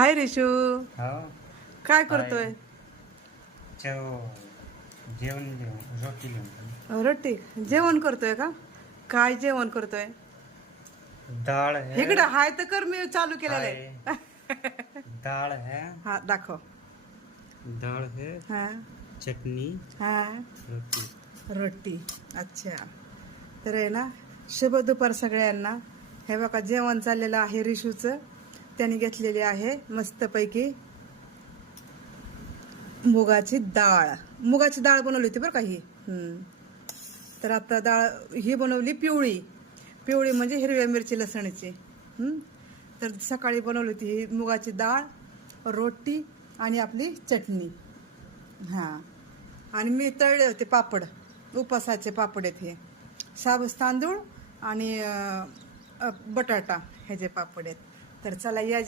हाय रिशू, हो काय करतोय? जेवण रोटी लिहून रोटी जेवण करतोय का? काय जेवण करतोय? दाळ है इकडं हाय तर कर, मी चालू केलेलं आहे. दाळ है हा दाखव. दाळ है हा चटणी हा रोटी रोटी. अच्छा, तर आहे ना, शुभ दुपार सगळ्यांना. हे बघा जेवण चाललेलं आहे रिशूचं. त्याने घेतलेली आहे मस्तपैकी मुगाची डाळ. मुगाची डाळ बनवली होती बरं का ही. तर आता डाळ ही बनवली पिवळी. पिवळी म्हणजे हिरव्या मिरची लसणीची. तर सकाळी बनवली होती ही मुगाची डाळ, रोटी आणि आपली चटणी. हां, आणि मी तळले होते पापड, उपासाचे पापड आहेत हे. साबूस तांदूळ आणि बटाटा ह्याचे पापड आहेत. तर चला या